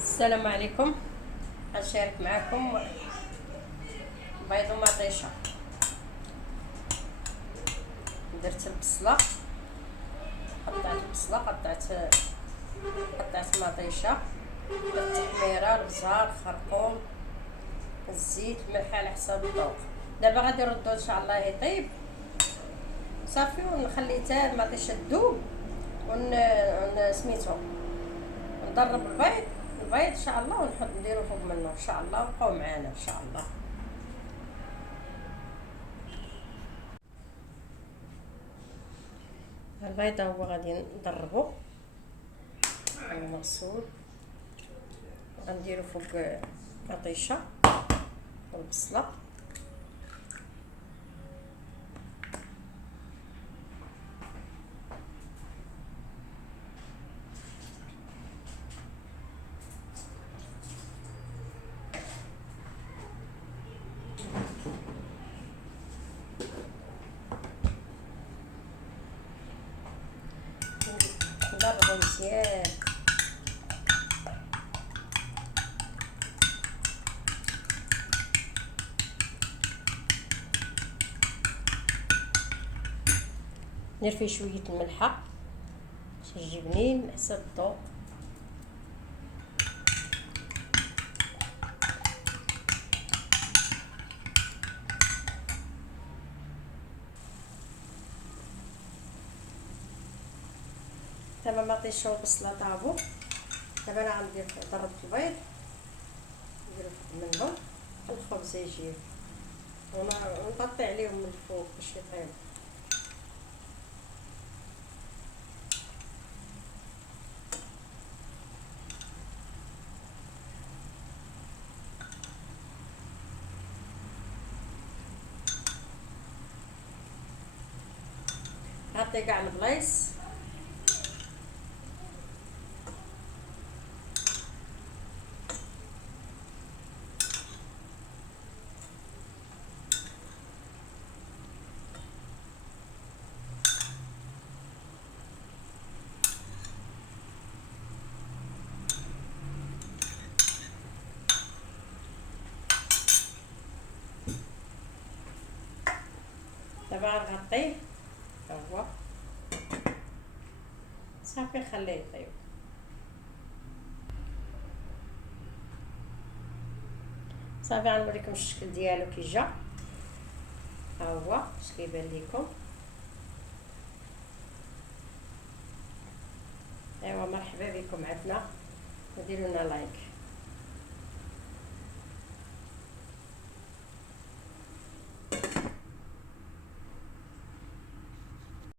السلام عليكم. غنشارك معكم بيض ومطيشه. درت البصله، قطعت البصله، قطعت المطيشه، درت التحميره، البزار، الخرقوم، الزيت، الملح على حساب الذوق. دابا غادي نردو ان شاء الله يطيب صافي، ونخلي حتى المطيشه تذوب سميتو نضرب البيض ان شاء الله، ونحط نديرو فوق منه ان شاء الله. بقاو معانا ان شاء الله. البيض هو غادي نضربو مغسول، غنديرو فوق مطيشه والبصله، نضربو مزيان. ندير فيه شويه الملحه باش يجي بنين على حساب الذوق. دابا المطيشه والبصله طابو. دابا انا غندير ضربت البيض، نديرو فوق منهم الخبز يجي، ونغطي عليهم من الفوق باش يطيبوا. غطي كاع البلايص. دابا غنغطيه ها هو صافي، نخليه يطيب. صافي غنوريكم الشكل ديالو كي جا، ها هو اش كيبان لكم. ايوا مرحبا بكم عندنا، وديروا لنا لايك.